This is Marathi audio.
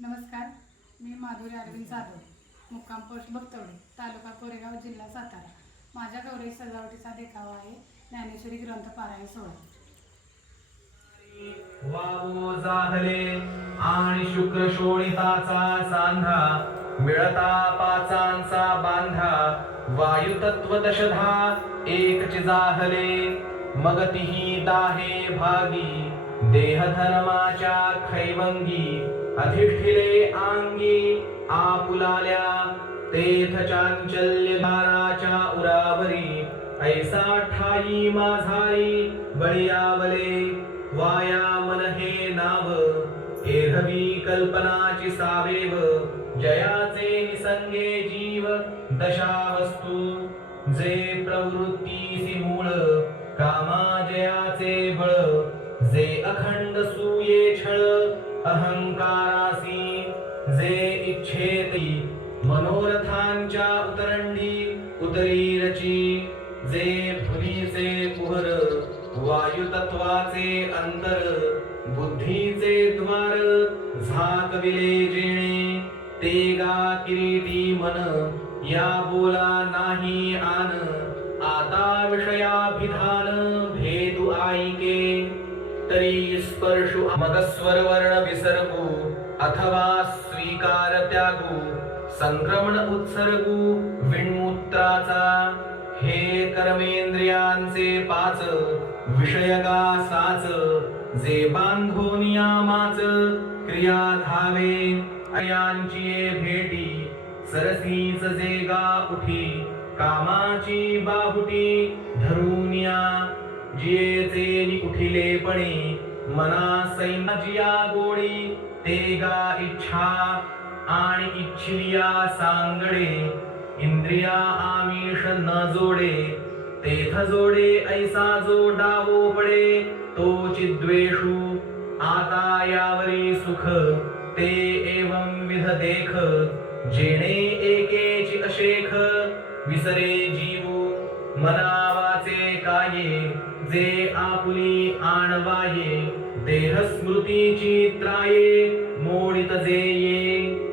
नमस्कार मी माधुरी अरविंद जाधव मुक्काम पोस्ट भक्तवडे तालुका कोरेगाव जिल्हा सातारा. माझ्या गौरी सजावटीचा देखावा आहे ज्ञानेश्वरी ग्रंथ पारायण सोहळा आणि शुक्र शोणिताचा सांधा मिळता पाचांचा बांधा वायु तत्व दशधा एक चिजाहले मग तिही दाहे भागी. देहधर्माच्या खैवंगी अधिष्ठिले आंगी आपुलाल्या तेथ चांचल्य दाराच्या उरावरी ऐसा ठाई माझाई बळियावले वाया मन हे नाव एरवी कल्पनाची सावेव जयाचे निसंगे जीव दशा वस्तू जे प्रवृत्तीसी मूळ कामा जयाचे बळ जे अखंड सूये छळ अहंकारासी जे इच्छेती मनोरथांच्या उतरंडी उतरी रची जे भुलीचे कुहर वायुतत्वाचे अंतर बुद्धीचे द्वार झाकविले जेणे ते गा किरीटी मन या बोला नाही आन आता विषयाभिधान भेदू आईके तरी स्पर्शु मदस्वर वर्ण विसर्गू अथवा स्वीकार त्यागू संक्रमण उत्सर्गू विणमूत्राचा। हे कर्मेंद्रियांचे पाच विषयगा साच जे बांधो नियामाच क्रिया धावे अयांची भेटी सरसीच जे गा उठी कामाची बाहुटी धरुनिया। जियेचे उठिलेपणे मना सैमाजिया गोळी ते गा इच्छा आणि इच्छिलिया सांगडे इंद्रिया आमिष न जोडे तेथ जोडे ऐसा जो डावो पडे तो चिद्वेषु आता यावरी सुख ते एवं विध देख जेणे एकेची अशेख विसरे जीवो मनावाचे काये जे आपुली आणवाये देह स्मृतीची त्राये मोडित जे ये.